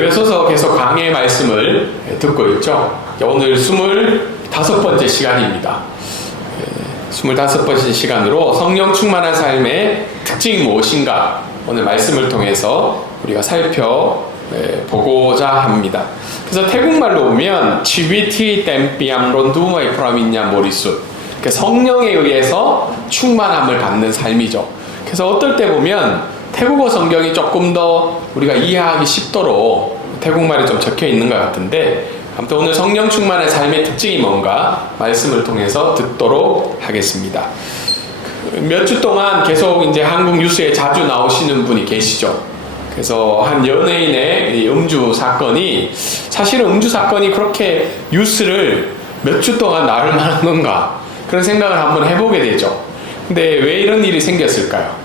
에베소서 계속 강의 말씀을 듣고 있죠. 오늘 25번째 시간입니다. 25번째 시간으로 성령 충만한 삶의 특징이 무엇인가 오늘 말씀을 통해서 우리가 살펴보고자 합니다. 그래서 태국말로 보면 치비티 댐비암 론두마이 프라민냐 모리수, 성령에 의해서 충만함을 받는 삶이죠. 그래서 어떨 때 보면 태국어 성경이 조금 더 우리가 이해하기 쉽도록 태국말이 좀 적혀 있는 것 같은데, 아무튼 오늘 성령 충만의 삶의 특징이 뭔가 말씀을 통해서 듣도록 하겠습니다. 몇 주 동안 계속 이제 한국 뉴스에 자주 나오시는 분이 계시죠. 그래서 한 연예인의 음주 사건이, 사실은 음주 사건이 그렇게 뉴스를 몇 주 동안 나올 만한 건가, 그런 생각을 한번 해보게 되죠. 근데 왜 이런 일이 생겼을까요?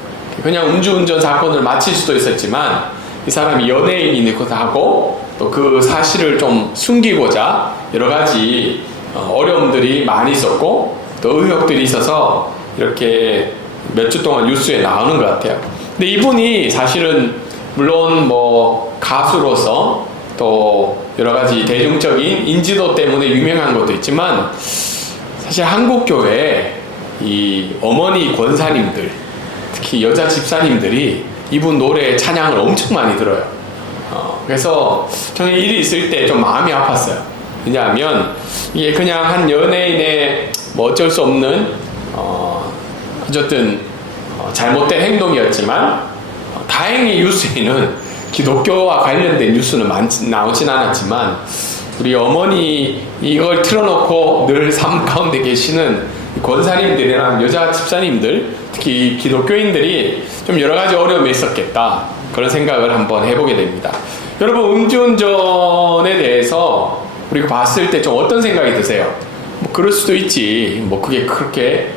그냥 음주운전 사건을 마칠 수도 있었지만 이 사람이 연예인이기도 하고 또 그 사실을 좀 숨기고자 여러 가지 어려움들이 많이 있었고 또 의혹들이 있어서 이렇게 몇 주 동안 뉴스에 나오는 것 같아요. 근데 이분이 사실은 물론 뭐 가수로서 또 여러 가지 대중적인 인지도 때문에 유명한 것도 있지만, 사실 한국 교회에 이 어머니 권사님들, 특히 여자 집사님들이 이분 노래 찬양을 엄청 많이 들어요. 그래서 저는 일이 있을 때 좀 마음이 아팠어요. 왜냐하면 이게 그냥 한 연예인의 뭐 어쩔 수 없는 어쨌든 잘못된 행동이었지만, 다행히 뉴스에는 기독교와 관련된 뉴스는 나오진 않았지만 우리 어머니 이걸 틀어놓고 늘 삶 가운데 계시는 권사님들이랑 여자 집사님들, 특히 기독교인들이 좀 여러 가지 어려움이 있었겠다, 그런 생각을 한번 해보게 됩니다. 여러분, 음주운전에 대해서 우리가 봤을 때 좀 어떤 생각이 드세요? 뭐 그럴 수도 있지, 뭐 그게 그렇게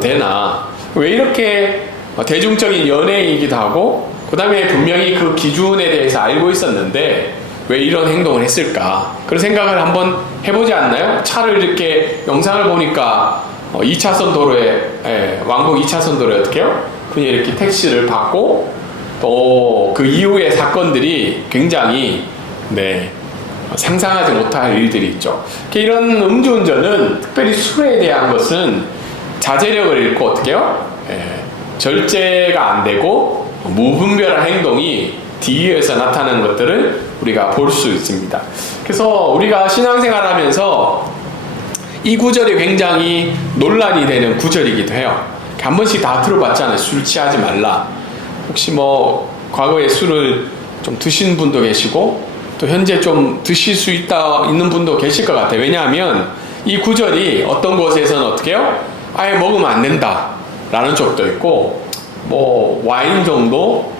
되나, 왜 이렇게 대중적인 연예인이기도 하고 그 다음에 분명히 그 기준에 대해서 알고 있었는데 왜 이런 행동을 했을까, 그런 생각을 한번 해보지 않나요? 차를 이렇게 영상을 보니까 2차선 도로에, 왕복 2차선 도로에 어떻게 해요? 그냥 이렇게 택시를 받고 또 그 이후의 사건들이 굉장히 상상하지 못할 일들이 있죠. 이런 음주운전은, 특별히 술에 대한 것은 자제력을 잃고 어떻게 해요? 절제가 안 되고 무분별한 행동이 뒤에서 나타나는 것들을 우리가 볼 수 있습니다. 그래서 우리가 신앙생활 하면서 이 구절이 굉장히 논란이 되는 구절이기도 해요. 한 번씩 다 들어봤잖아요. 술 취하지 말라. 혹시 뭐 과거에 술을 좀 드신 분도 계시고 또 현재 좀 드실 수 있는 분도 계실 것 같아요. 왜냐하면 이 구절이 어떤 곳에서는 어떻게 해요? 아예 먹으면 안 된다 라는 쪽도 있고, 뭐 와인 정도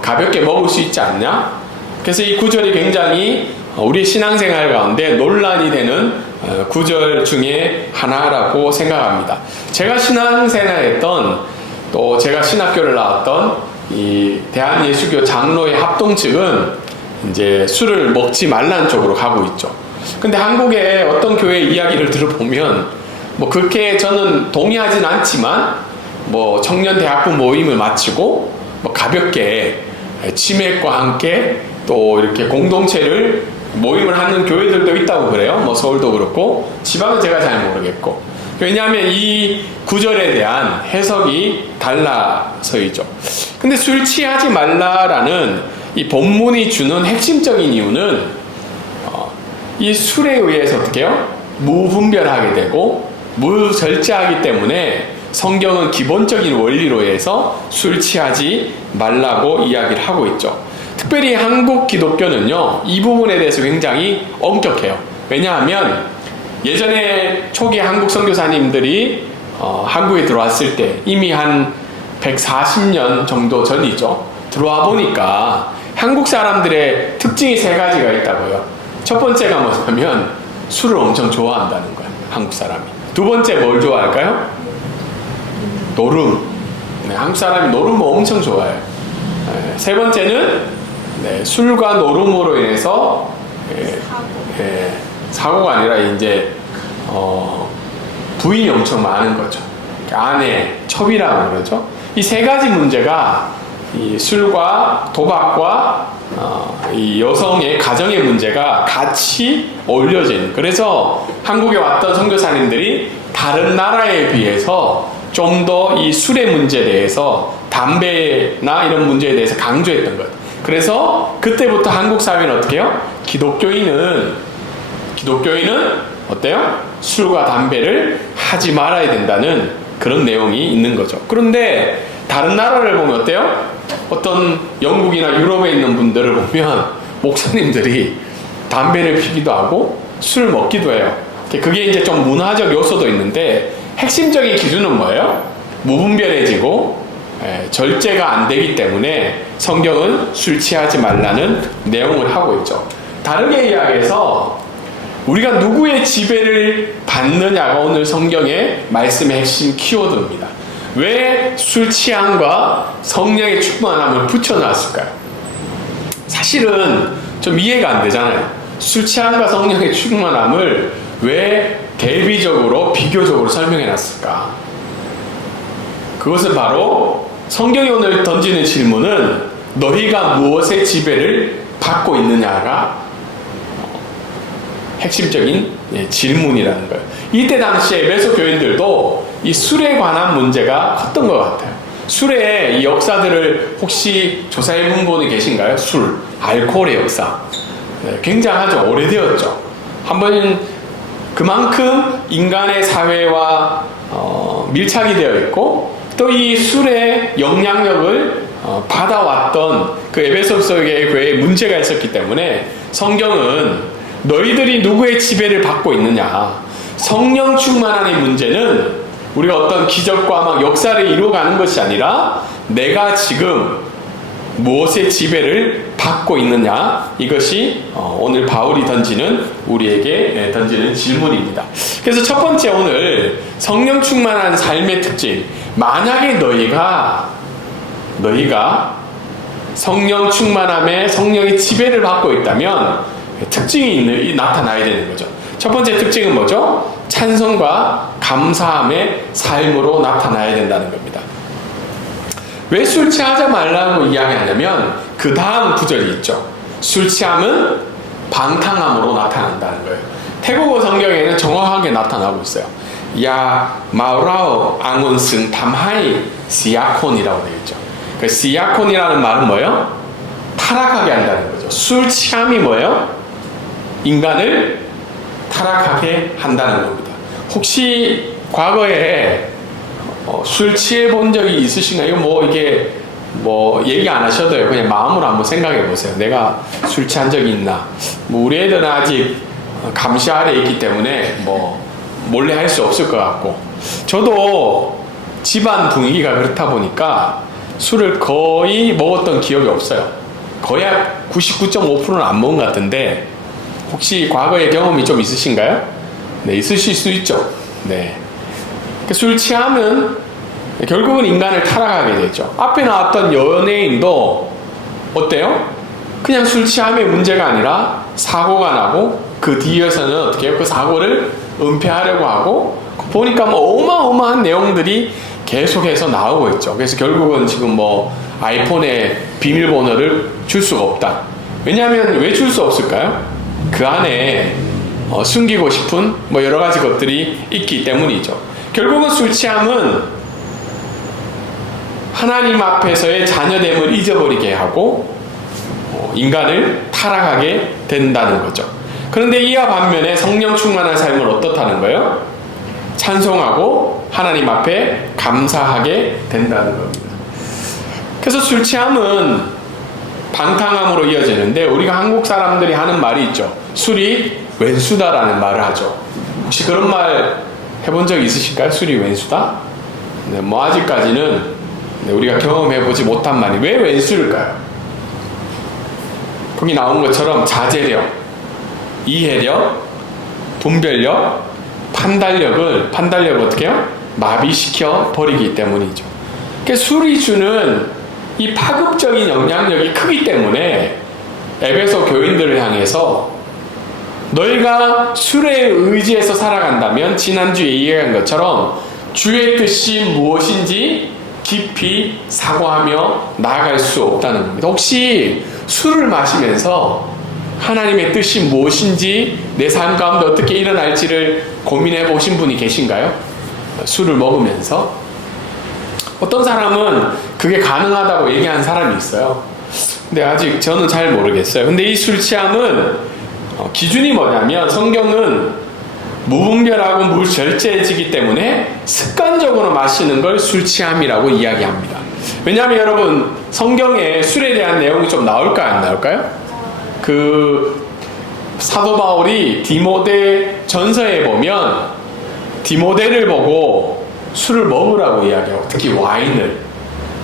가볍게 먹을 수 있지 않냐. 그래서 이 구절이 굉장히 우리 신앙생활 가운데 논란이 되는 구절 중에 하나라고 생각합니다. 제가 신앙생활했던, 또 제가 신학교를 나왔던 이 대한예수교 장로의 합동 측은 이제 술을 먹지 말라는 쪽으로 가고 있죠. 근데 한국의 어떤 교회 이야기를 들어보면 뭐 그렇게 저는 동의하진 않지만, 뭐 청년 대학부 모임을 마치고 뭐 가볍게 치맥과 함께 또 이렇게 공동체를 모임을 하는 교회들도 있다고 그래요. 뭐 서울도 그렇고, 지방은 제가 잘 모르겠고. 왜냐하면 이 구절에 대한 해석이 달라서이죠. 근데 술 취하지 말라라는 이 본문이 주는 핵심적인 이유는 이 술에 의해서 어떻게 해요? 무분별하게 되고 무절제하기 때문에 성경은 기본적인 원리로 해서 술 취하지 말라고 이야기를 하고 있죠. 특별히 한국 기독교는요, 이 부분에 대해서 굉장히 엄격해요. 왜냐하면 예전에 초기 한국 선교사님들이 한국에 들어왔을 때, 이미 한 140년 정도 전이죠. 들어와 보니까 한국 사람들의 특징이 세 가지가 있다고요. 첫 번째가 뭐냐면 술을 엄청 좋아한다는 거예요, 한국 사람이. 두 번째 뭘 좋아할까요? 노름. 한국 사람이 노름을 엄청 좋아해요. 세 번째는 술과 노름으로 인해서 사고가 아니라 이제 부인이 엄청 많은 거죠. 아내, 첩이라고 그러죠. 이 세 가지 문제가 이 술과 도박과 이 여성의 가정의 문제가 같이 어울려져 있는. 그래서 한국에 왔던 선교사님들이 다른 나라에 비해서 좀 더 이 술의 문제에 대해서 담배나 이런 문제에 대해서 강조했던 것. 그래서 그때부터 한국 사회는 어떻게 해요? 기독교인은 어때요? 술과 담배를 하지 말아야 된다는 그런 내용이 있는 거죠. 그런데 다른 나라를 보면 어때요? 어떤 영국이나 유럽에 있는 분들을 보면 목사님들이 담배를 피기도 하고 술을 먹기도 해요. 그게 이제 좀 문화적 요소도 있는데 핵심적인 기준은 뭐예요? 무분별해지고 절제가 안 되기 때문에 성경은 술 취하지 말라는 내용을 하고 있죠. 다르게 이야기해서 우리가 누구의 지배를 받느냐가 오늘 성경의 말씀의 핵심 키워드입니다. 왜 술 취함과 성령의 충만함을 붙여놨을까요? 사실은 좀 이해가 안 되잖아요. 술 취함과 성령의 충만함을 왜 대비적으로 비교적으로 설명해놨을까? 그것은 바로 성경이 오늘 던지는 질문은 너희가 무엇의 지배를 받고 있느냐가 핵심적인 질문이라는 거예요. 이때 당시에 에베소 교인들도 이 술에 관한 문제가 컸던 것 같아요. 술의 이 역사들을 혹시 조사해 본 분이 계신가요? 술, 알코올의 역사. 굉장하죠. 오래되었죠. 한번 그만큼 인간의 사회와 밀착이 되어 있고 또 이 술의 영향력을 받아왔던 그 에베소서의 교회에 문제가 있었기 때문에 성경은 너희들이 누구의 지배를 받고 있느냐, 성령 충만함의 문제는 우리가 어떤 기적과 막 역사를 이루어가는 것이 아니라 내가 지금 무엇의 지배를 받고 있느냐, 이것이 오늘 바울이 우리에게 던지는 질문입니다. 그래서 첫 번째, 오늘 성령 충만한 삶의 특징. 만약에 너희가 성령 충만함에 성령의 지배를 받고 있다면 특징이 나타나야 되는 거죠. 첫 번째 특징은 뭐죠? 찬송과 감사함의 삶으로 나타나야 된다는 겁니다. 왜 술 취하지 말라고 이야기하냐면 그 다음 구절이 있죠. 술 취함은 방탕함으로 나타난다는 거예요. 태국어 성경에는 정확하게 나타나고 있어요. 야 마우라오 앙온승 담하이 시야콘이라고 되어 있죠. 그 시야콘이라는 말은 뭐예요? 타락하게 한다는 거죠. 술 취함이 뭐예요? 인간을 타락하게 한다는 겁니다. 혹시 과거에 술 취해 본 적이 있으신가요? 이게 얘기 안 하셔도요. 그냥 마음으로 한번 생각해 보세요. 내가 술 취한 적이 있나? 우리 애들은 아직 감시 아래 있기 때문에 몰래 할 수 없을 것 같고, 저도 집안 분위기가 그렇다 보니까 술을 거의 먹었던 기억이 없어요. 거의 99.5%는 안 먹은 것 같은데, 혹시 과거의 경험이 좀 있으신가요? 네, 있으실 수 있죠. 네. 술 취하면 결국은 인간을 타락하게 되죠. 앞에 나왔던 연예인도 어때요? 그냥 술 취함의 문제가 아니라 사고가 나고 그 뒤에서는 어떻게 해요? 그 사고를 은폐하려고 하고 보니까 어마어마한 내용들이 계속해서 나오고 있죠. 그래서 결국은 지금 아이폰에 비밀번호를 줄 수가 없다. 왜냐하면 왜 줄 수 없을까요? 그 안에 숨기고 싶은 여러 가지 것들이 있기 때문이죠. 결국은 술 취함은 하나님 앞에서의 자녀됨을 잊어버리게 하고 인간을 타락하게 된다는 거죠. 그런데 이와 반면에 성령 충만한 삶은 어떻다는 거예요? 찬송하고 하나님 앞에 감사하게 된다는 겁니다. 그래서 술 취함은 방탕함으로 이어지는데 우리가 한국 사람들이 하는 말이 있죠. 술이 왼수다라는 말을 하죠. 혹시 그런 말 해본 적 있으실까요? 술이 왼수다? 네, 아직까지는 우리가 경험해보지 못한 말이 왜 왼수일까요? 거기 나온 것처럼 자제력, 이해력, 분별력, 판단력을 어떻게 해요? 마비시켜 버리기 때문이죠. 그러니까 술이 주는 이 파급적인 영향력이 크기 때문에 에베소 교인들을 향해서 너희가 술에 의지해서 살아간다면 지난주에 이야기한 것처럼 주의 뜻이 무엇인지 깊이 사고하며 나아갈 수 없다는 겁니다. 혹시 술을 마시면서 하나님의 뜻이 무엇인지 내 삶 가운데 어떻게 일어날지를 고민해 보신 분이 계신가요? 술을 먹으면서. 어떤 사람은 그게 가능하다고 얘기하는 사람이 있어요. 근데 아직 저는 잘 모르겠어요. 근데 이 술 취함은 기준이 뭐냐면, 성경은 무분별하고 무절제해지기 때문에 습관적으로 마시는 걸 술 취함이라고 이야기합니다. 왜냐하면 여러분, 성경에 술에 대한 내용이 좀 나올까요, 안 나올까요? 그 사도 바울이 디모데 전서에 보면 디모데를 보고 술을 먹으라고 이야기하고, 특히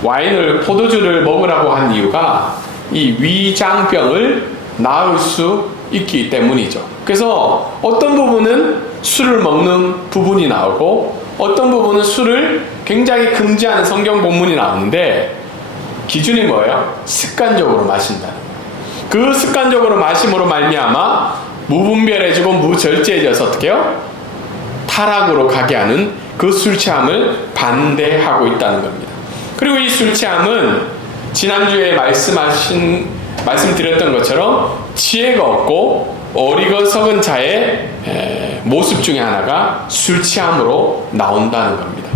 와인을 포도주를 먹으라고 한 이유가 이 위장병을 나을 수 있기 때문이죠. 그래서 어떤 부분은 술을 먹는 부분이 나오고 어떤 부분은 술을 굉장히 금지하는 성경 본문이 나오는데, 기준이 뭐예요? 습관적으로 마신다는 거예요. 그 습관적으로 마심으로 말미암아 무분별해지고 무절제해져서 어떻게 해요? 타락으로 가게 하는 그 술 취함을 반대하고 있다는 겁니다. 그리고 이 술 취함은 지난주에 말씀드렸던 것처럼 지혜가 없고 어리석은 자의 모습 중에 하나가 술 취함으로 나온다는 겁니다.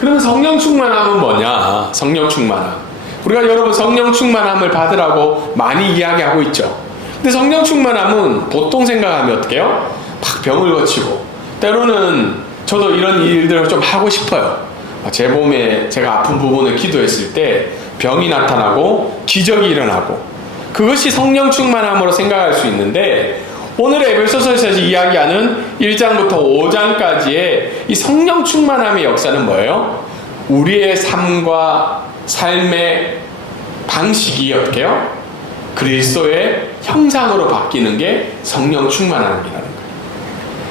그러면 성령 충만함은 뭐냐? 성령 충만함. 우리가 여러분 성령 충만함을 받으라고 많이 이야기하고 있죠. 근데 성령 충만함은 보통 생각하면 어떻게 해요? 막 병을 고치고, 때로는 저도 이런 일들을 좀 하고 싶어요. 제 몸에 제가 아픈 부분을 기도했을 때 병이 나타나고 기적이 일어나고, 그것이 성령 충만함으로 생각할 수 있는데, 오늘의 에베소서에서 이야기하는 1장부터 5장까지의 이 성령 충만함의 역사는 뭐예요? 우리의 삶의 방식이 어떻게 해요? 그리스도의 형상으로 바뀌는 게 성령 충만함이라는 거예요.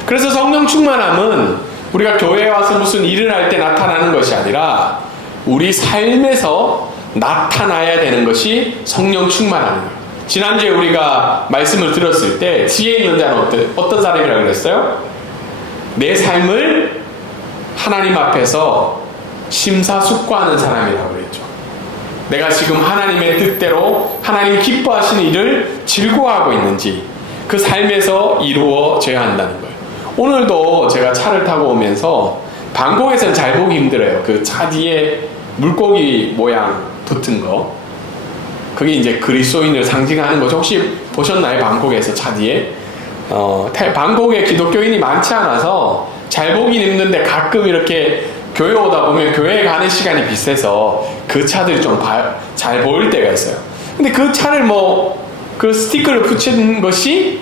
그래서 성령 충만함은 우리가 교회에 와서 무슨 일을 할 때 나타나는 것이 아니라 우리 삶에서 나타나야 되는 것이 성령 충만함인 거예요. 지난주에 우리가 말씀을 들었을 때 지혜 있는 자는 어떤 사람이라고 그랬어요? 내 삶을 하나님 앞에서 심사숙고하는 사람이라고 그랬죠. 내가 지금 하나님의 뜻대로 하나님 기뻐하시는 일을 즐거워하고 있는지 그 삶에서 이루어져야 한다는 거예요. 오늘도 제가 차를 타고 오면서 방콕에서는 잘 보기 힘들어요. 그 차 뒤에 물고기 모양 붙은 거, 그게 이제 그리스도인을 상징하는 거죠. 혹시 보셨나요? 방콕에서 차 뒤에 방콕에 기독교인이 많지 않아서 잘 보긴 힘든데 가끔 이렇게 교회 오다 보면 교회에 가는 시간이 비슷해서 그 차들이 좀 잘 보일 때가 있어요. 근데 그 차를 그 스티커를 붙인 것이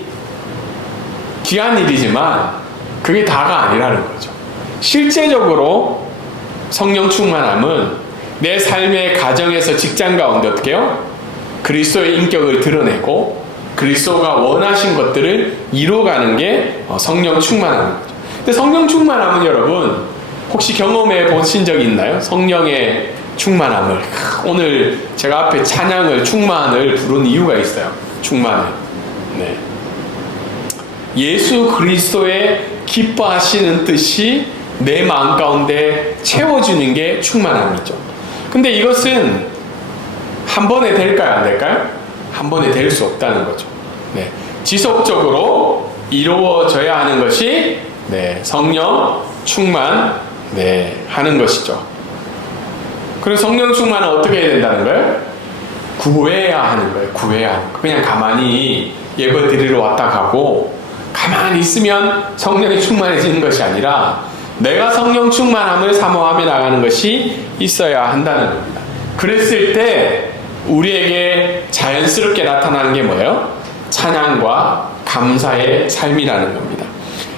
귀한 일이지만 그게 다가 아니라는 거죠. 실제적으로 성령 충만함은 내 삶의 가정에서 직장 가운데 어떻게 해요? 그리스도의 인격을 드러내고 그리스도가 원하신 것들을 이루어가는 게 성령 충만함인 거죠. 근데 성령 충만함은 여러분 혹시 경험해 보신 적이 있나요? 성령의 충만함을. 오늘 제가 앞에 찬양을 충만을 부른 이유가 있어요. 충만을. 네. 예수 그리스도의 기뻐하시는 뜻이 내 마음 가운데 채워주는 게 충만함이죠. 근데 이것은 한 번에 될까요? 안 될까요? 한 번에 될 수 없다는 거죠. 네. 지속적으로 이루어져야 하는 것이 성령 충만 하는 것이죠. 그리고 성령 충만은 어떻게 해야 된다는 거예요? 구해야 하는 거예요. 구해야 하는 거예요. 그냥 가만히 예배 드리러 왔다 가고 가만히 있으면 성령이 충만해지는 것이 아니라 내가 성령 충만함을 사모하며 나가는 것이 있어야 한다는 겁니다. 그랬을 때 우리에게 자연스럽게 나타나는 게 뭐예요? 찬양과 감사의 삶이라는 겁니다.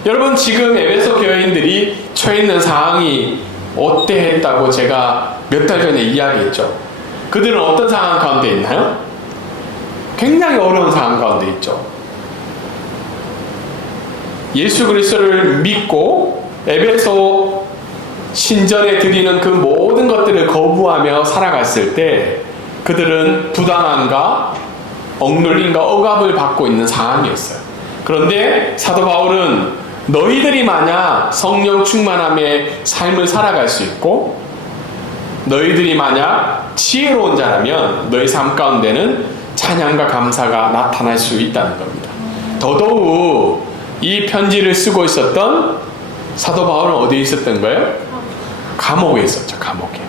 여러분, 지금 에베소 교회인들이 처해 있는 상황이 어때했다고 제가 몇 달 전에 이야기했죠. 그들은 어떤 상황 가운데 있나요? 굉장히 어려운 상황 가운데 있죠. 예수 그리스도를 믿고 에베소 신전에 드리는 그 모든 것들을 거부하며 살아갔을 때 그들은 부당함과 억눌림과 억압을 받고 있는 상황이었어요. 그런데 사도 바울은 너희들이 만약 성령 충만함의 삶을 살아갈 수 있고 너희들이 만약 지혜로운 자라면 너희 삶 가운데는 찬양과 감사가 나타날 수 있다는 겁니다. 더더욱 이 편지를 쓰고 있었던 사도 바울은 어디에 있었던 거예요? 감옥에 있었죠. 감옥에.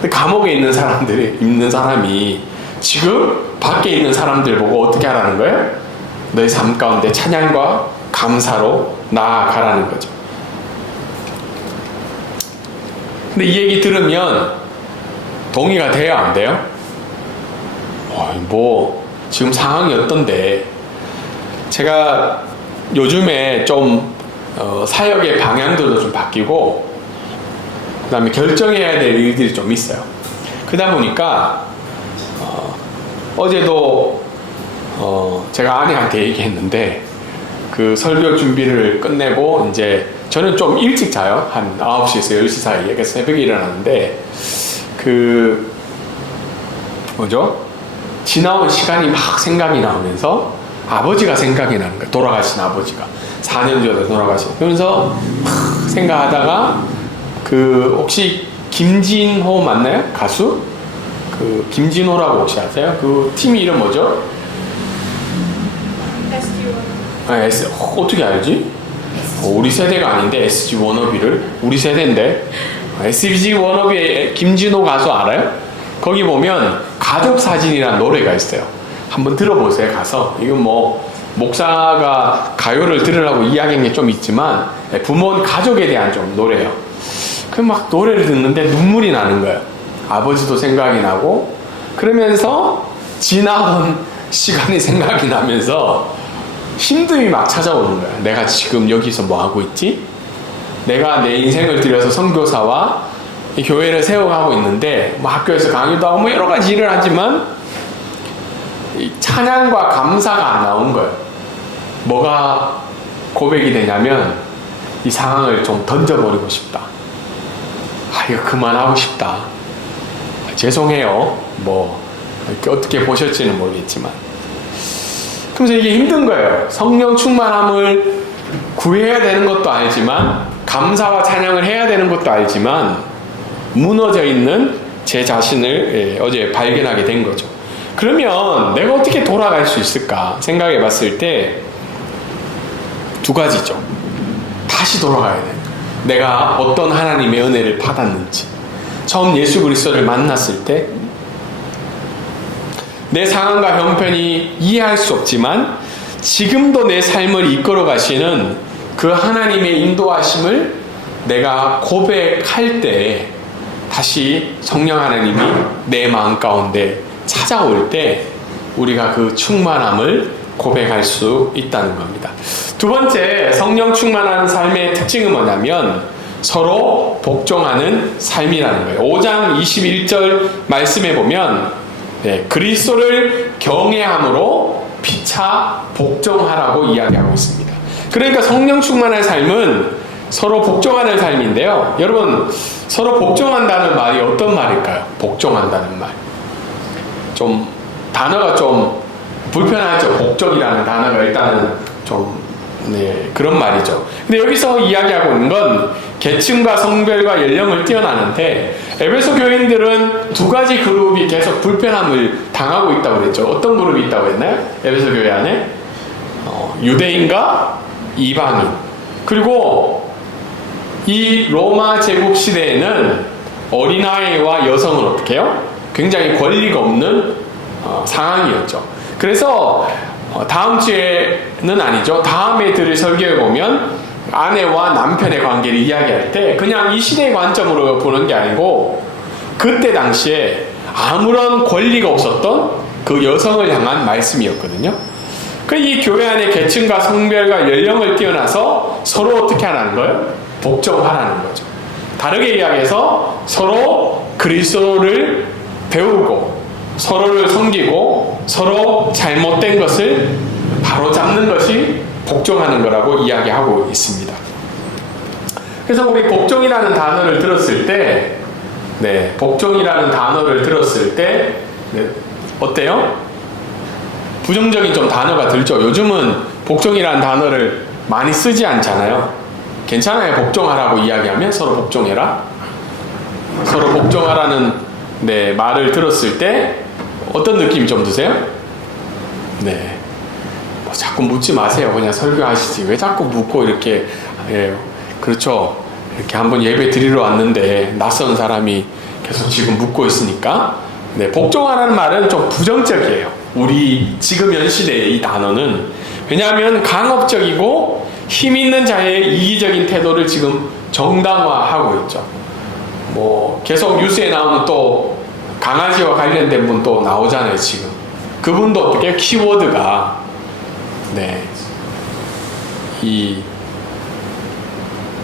근데 감옥에 있는 사람이 지금 밖에 있는 사람들 보고 어떻게 하라는 거예요? 너희 삶 가운데 찬양과 감사로 나아가라는 거죠. 근데 이 얘기 들으면 동의가 돼요, 안 돼요? 뭐 지금 상황이 어떤데, 제가 요즘에 좀 사역의 방향들도 좀 바뀌고 그 다음에 결정해야 될 일들이 좀 있어요. 그러다 보니까 어제도 제가 아내한테 얘기했는데, 그 설교 준비를 끝내고 이제 저는 좀 일찍 자요. 한 9시에서 10시 사이에. 그래서 새벽에 일어나는데 지나온 시간이 막 생각이 나오면서 아버지가 생각이 나는 거예요. 돌아가신 아버지가 4년 전에 돌아가신. 그러면서 막 생각하다가 혹시 김진호 맞나요? 가수? 김진호라고 혹시 아세요? 그 팀 이름 뭐죠? 어떻게 알지? 우리 세대가 아닌데 SG 워너비를 우리 세대인데 SG 워너비의 김진호 가수 알아요? 거기 보면 가족 사진이라는 노래가 있어요. 한번 들어보세요. 가서. 이건 뭐 목사가 가요를 들으라고 이야기한 게 좀 있지만 부모 가족에 대한 좀 노래예요. 막 노래를 듣는데 눈물이 나는 거예요. 아버지도 생각이 나고, 그러면서 지나온 시간이 생각이 나면서 힘듦이 막 찾아오는 거야. 내가 지금 여기서 뭐 하고 있지? 내가 내 인생을 들여서 선교사와 이 교회를 세워가고 있는데, 뭐 학교에서 강의도 하고 뭐 여러 가지 일을 하지만 이 찬양과 감사가 안 나온 거예요. 뭐가 고백이 되냐면, 이 상황을 좀 던져버리고 싶다. 이거 그만하고 싶다. 죄송해요. 뭐 어떻게 보셨지는 모르겠지만. 그래서 이게 힘든 거예요. 성령 충만함을 구해야 되는 것도 알지만, 감사와 찬양을 해야 되는 것도 알지만, 무너져 있는 제 자신을 어제 발견하게 된 거죠. 그러면 내가 어떻게 돌아갈 수 있을까 생각해 봤을 때 두 가지죠. 다시 돌아가야 돼. 내가 어떤 하나님의 은혜를 받았는지, 처음 예수 그리스도를 만났을 때 내 상황과 형편이 이해할 수 없지만 지금도 내 삶을 이끌어 가시는 그 하나님의 인도하심을 내가 고백할 때, 다시 성령 하나님이 내 마음 가운데 찾아올 때 우리가 그 충만함을 고백할 수 있다는 겁니다. 두 번째, 성령 충만한 삶의 특징은 뭐냐면 서로 복종하는 삶이라는 거예요. 5장 21절 말씀에 보면 그리스도를 경외함으로 피차 복종하라고 이야기하고 있습니다. 그러니까 성령 충만한 삶은 서로 복종하는 삶인데요. 여러분, 서로 복종한다는 말이 어떤 말일까요? 복종한다는 말. 좀 단어가 좀 불편하죠. 복종이라는 단어가 일단은 좀 그런 말이죠. 근데 여기서 이야기하고 있는 건 계층과 성별과 연령을 뛰어나는데, 에베소 교인들은 두 가지 그룹이 계속 불편함을 당하고 있다고 그랬죠. 어떤 그룹이 있다고 했나요? 에베소 교회 안에 유대인과 이방인, 그리고 이 로마 제국 시대에는 어린아이와 여성은 어떻게 해요? 굉장히 권리가 없는 상황이었죠. 그래서 다음 주에는 아니죠. 다음에 들을 설교에 보면 아내와 남편의 관계를 이야기할 때 그냥 이 시대의 관점으로 보는 게 아니고, 그때 당시에 아무런 권리가 없었던 그 여성을 향한 말씀이었거든요. 이 교회 안에 계층과 성별과 연령을 뛰어나서 서로 어떻게 하라는 거예요? 복종하라는 거죠. 다르게 이야기해서 서로 그리스도를 배우고 서로를 섬기고 서로 잘못된 것을 바로잡는 것이 복종하는 거라고 이야기하고 있습니다. 그래서 우리 복종이라는 단어를 들었을 때, 복종이라는 단어를 들었을 때 어때요? 부정적인 좀 단어가 들죠. 요즘은 복종이라는 단어를 많이 쓰지 않잖아요. 괜찮아요. 복종하라고 이야기하면 서로 복종해라. 서로 복종하라는 말을 들었을 때 어떤 느낌이 좀 드세요? 네. 뭐 자꾸 묻지 마세요. 그냥 설교하시지. 왜 자꾸 묻고 이렇게, 그렇죠. 이렇게 한번 예배 드리러 왔는데 낯선 사람이 계속 지금 묻고 있으니까. 복종하라는 말은 좀 부정적이에요. 우리 지금 현 시대의 이 단어는. 왜냐하면 강압적이고 힘 있는 자의 이기적인 태도를 지금 정당화하고 있죠. 뭐 계속 뉴스에 나오는 또 강아지와 관련된 분 또 나오잖아요. 지금 그분도 어떻게 키워드가 이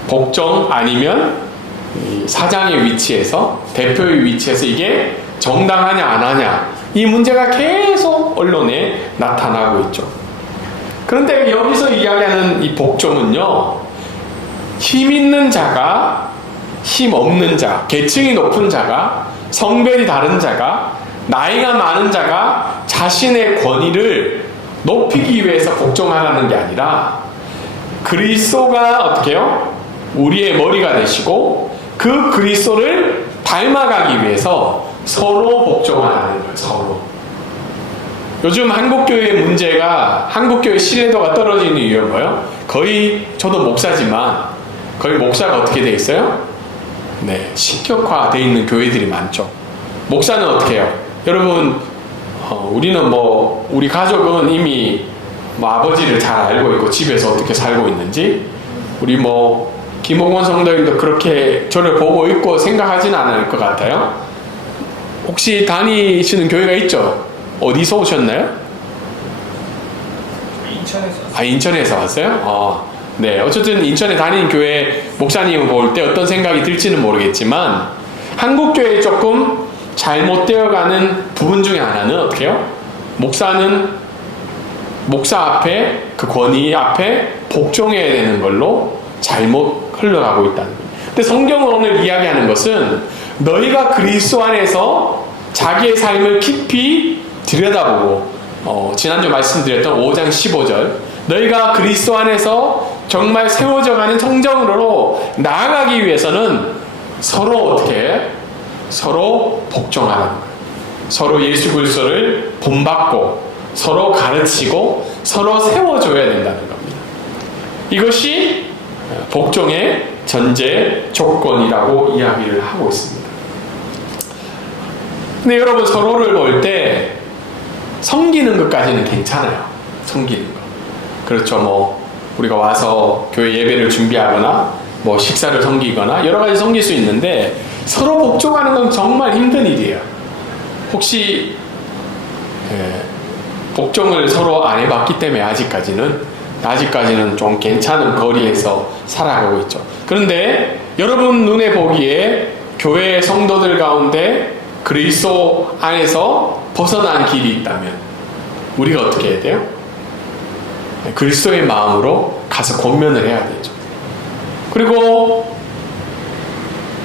복종 아니면 이 사장의 위치에서 대표의 위치에서 이게 정당하냐 안 하냐 이 문제가 계속 언론에 나타나고 있죠. 그런데 여기서 이야기하는 이 복종은요, 힘 있는 자가 힘 없는 자, 계층이 높은 자가, 성별이 다른 자가, 나이가 많은 자가 자신의 권위를 높이기 위해서 복종하라는 게 아니라 그리스도가 어떻게 해요? 우리의 머리가 되시고 그 그리스도를 닮아가기 위해서 서로 복종하라는 거예요. 서로. 요즘 한국교회의 문제가 한국교회 신뢰도가 떨어지는 이유가 뭐예요? 거의 저도 목사지만 거의 목사가 어떻게 돼 있어요? 신격화되어 있는 교회들이 많죠. 목사는 어떻게 해요? 여러분 우리는 우리 가족은 이미 아버지를 잘 알고 있고 집에서 어떻게 살고 있는지 우리 김홍원 성도님도 그렇게 저를 보고 있고 생각하지는 않을 것 같아요. 혹시 다니시는 교회가 있죠? 어디서 오셨나요? 인천에서. 인천에서 왔어요? 어쨌든 인천에 다니는 교회 목사님을 볼 때 어떤 생각이 들지는 모르겠지만 한국교회에 조금 잘못되어가는 부분 중에 하나는 어떻게 해요? 목사는 목사 앞에 그 권위 앞에 복종해야 되는 걸로 잘못 흘러가고 있다는 거예요. 근데 성경은 오늘 이야기하는 것은 너희가 그리스도 안에서 자기의 삶을 깊이 들여다보고 지난주 말씀드렸던 5장 15절 너희가 그리스도 안에서 정말 세워져가는 성정으로 나아가기 위해서는 서로 어떻게 서로 복종하는 거예요. 서로 예수 그리스도를 본받고 서로 가르치고 서로 세워줘야 된다는 겁니다. 이것이 복종의 전제 조건이라고 이야기를 하고 있습니다. 근데 여러분 서로를 볼 때 섬기는 것까지는 괜찮아요. 섬기는 거. 그렇죠. 우리가 와서 교회 예배를 준비하거나 식사를 섬기거나 여러 가지 섬길 수 있는데 서로 복종하는 건 정말 힘든 일이에요. 혹시 복종을 서로 안 해봤기 때문에 아직까지는 좀 괜찮은 거리에서 살아가고 있죠. 그런데 여러분 눈에 보기에 교회 성도들 가운데 그리스도 안에서 벗어난 길이 있다면 우리가 어떻게 해야 돼요? 그리스도의 마음으로 가서 권면을 해야 되죠. 그리고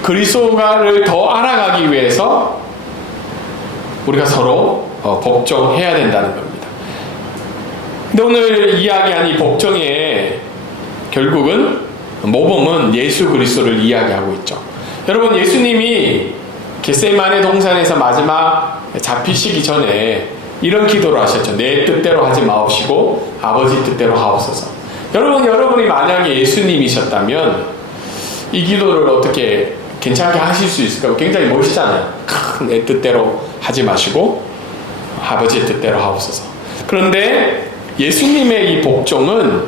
그리스도를 더 알아가기 위해서 우리가 서로 복종해야 된다는 겁니다. 근데 오늘 이야기한 이 복종의 결국은 모범은 예수 그리스도를 이야기하고 있죠. 여러분 예수님이 겟세마네 동산에서 마지막 잡히시기 전에 이런 기도를 하셨죠. 내 뜻대로 하지 마옵시고 아버지 뜻대로 하옵소서. 여러분이 만약에 예수님이셨다면 이 기도를 어떻게 괜찮게 하실 수 있을까요? 굉장히 멋있잖아요. 내 뜻대로 하지 마시고 아버지의 뜻대로 하옵소서. 그런데 예수님의 이 복종은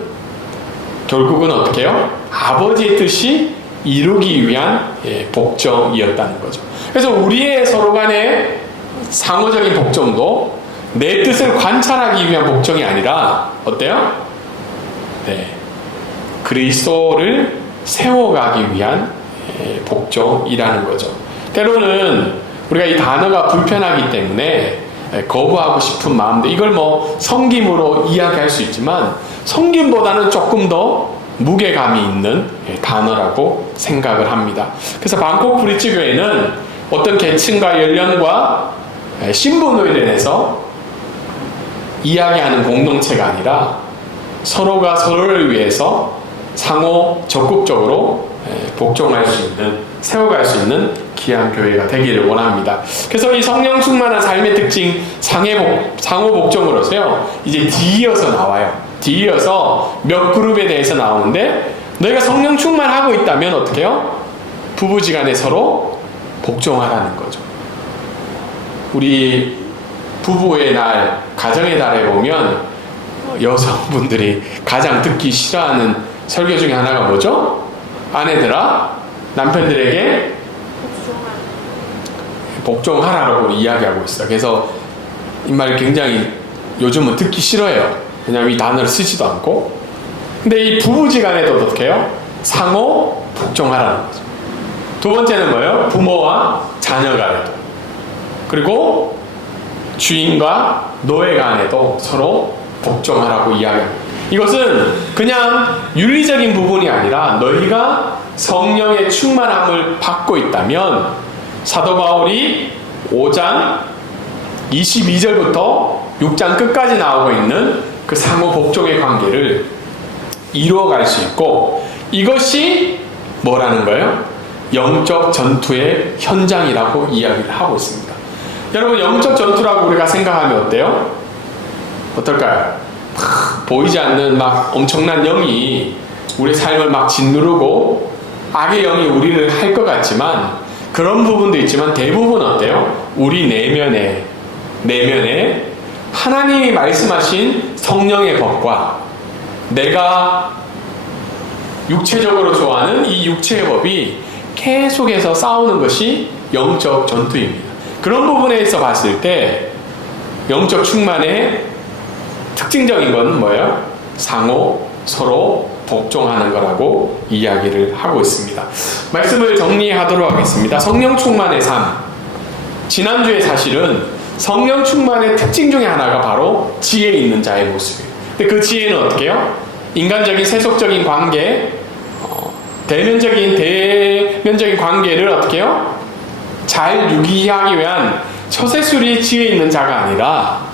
결국은 어떻게 해요? 아버지의 뜻이 이루기 위한 복종이었다는 거죠. 그래서 우리의 서로 간의 상호적인 복종도 내 뜻을 관찰하기 위한 복종이 아니라 어때요? 그리스도를 세워가기 위한 복종이라는 거죠. 때로는 우리가 이 단어가 불편하기 때문에 거부하고 싶은 마음도 이걸 섬김으로 이야기할 수 있지만 섬김보다는 조금 더 무게감이 있는 단어라고 생각을 합니다. 그래서 방콕 브릿지 교회는 어떤 계층과 연령과 신분에 대해서 이야기하는 공동체가 아니라 서로가 서로를 위해서 상호 적극적으로 복종할 수 있는, 세워갈 수 있는 귀한 교회가 되기를 원합니다. 그래서 이 성령 충만한 삶의 특징 상호 복종으로서요, 이제 뒤이어서 나와요. 뒤이어서 몇 그룹에 대해서 나오는데, 너희가 성령 충만하고 있다면 어떻게 해요? 부부지간에 서로 복종하라는 거죠. 우리 부부의 날, 가정의 달에 보면 여성분들이 가장 듣기 싫어하는 설교 중에 하나가 뭐죠? 아내들아, 남편들에게 복종하라고 이야기하고 있어요. 그래서 이 말 굉장히 요즘은 듣기 싫어해요. 왜냐하면 이 단어를 쓰지도 않고. 근데 이 부부지간에도 어떻게 해요? 상호 복종하라는 거죠. 두 번째는 뭐예요? 부모와 자녀 간에도. 그리고 주인과 노예 간에도 서로 복종하라고 이야기합니다. 이것은 그냥 윤리적인 부분이 아니라 너희가 성령의 충만함을 받고 있다면, 사도 바울이 5장 22절부터 6장 끝까지 나오고 있는 그 상호 복종의 관계를 이루어갈 수 있고, 이것이 뭐라는 거예요? 영적 전투의 현장이라고 이야기를 하고 있습니다. 여러분, 영적 전투라고 우리가 생각하면 어때요? 어떨까요? 보이지 않는 막 엄청난 영이 우리 삶을 막 짓누르고 악의 영이 우리를 할 것 같지만, 그런 부분도 있지만 대부분 어때요? 우리 내면에 하나님이 말씀하신 성령의 법과 내가 육체적으로 좋아하는 이 육체의 법이 계속해서 싸우는 것이 영적 전투입니다. 그런 부분에서 봤을 때 영적 충만의 특징적인 건 뭐예요? 상호 서로 복종하는 거라고 이야기를 하고 있습니다. 말씀을 정리하도록 하겠습니다. 성령 충만의 삶. 지난주에 사실은 성령 충만의 특징 중에 하나가 바로 지혜 있는 자의 모습이에요. 근데 그 지혜는 어떻게 해요? 인간적인 세속적인 관계, 대면적인 관계를 어떻게 해요? 잘 유기하기 위한 처세술이 지혜 있는 자가 아니라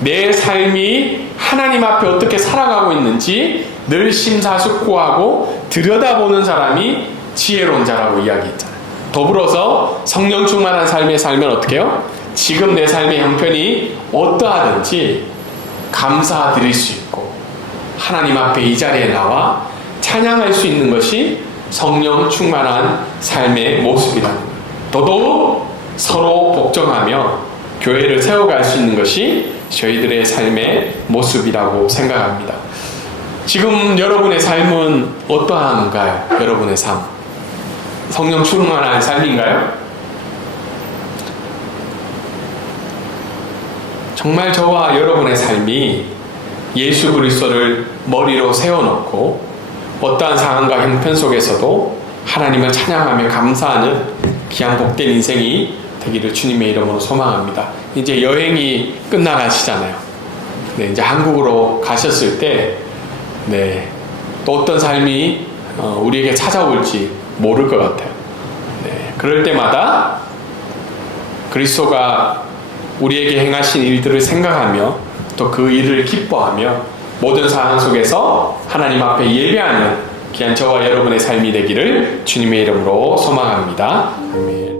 내 삶이 하나님 앞에 어떻게 살아가고 있는지 늘 심사숙고하고 들여다보는 사람이 지혜로운 자라고 이야기했잖아요. 더불어서 성령 충만한 삶에 살면 어떻게 해요? 지금 내 삶의 형편이 어떠하든지 감사드릴 수 있고 하나님 앞에 이 자리에 나와 찬양할 수 있는 것이 성령 충만한 삶의 모습이라는 거예요. 더더욱 서로 복종하며 교회를 세워갈 수 있는 것이 저희들의 삶의 모습이라고 생각합니다. 지금 여러분의 삶은 어떠한가요? 여러분의 삶. 성령 충만한 삶인가요? 정말 저와 여러분의 삶이 예수 그리스도를 머리로 세워놓고 어떠한 상황과 형편 속에서도 하나님을 찬양하며 감사하는 귀한 복된 인생이 되기를 주님의 이름으로 소망합니다. 이제 여행이 끝나가시잖아요. 네, 이제 한국으로 가셨을 때, 또 어떤 삶이 우리에게 찾아올지 모를 것 같아요. 그럴 때마다 그리스도가 우리에게 행하신 일들을 생각하며 또 그 일을 기뻐하며 모든 상황 속에서 하나님 앞에 예배하는 귀한 저와 여러분의 삶이 되기를 주님의 이름으로 소망합니다. 아멘.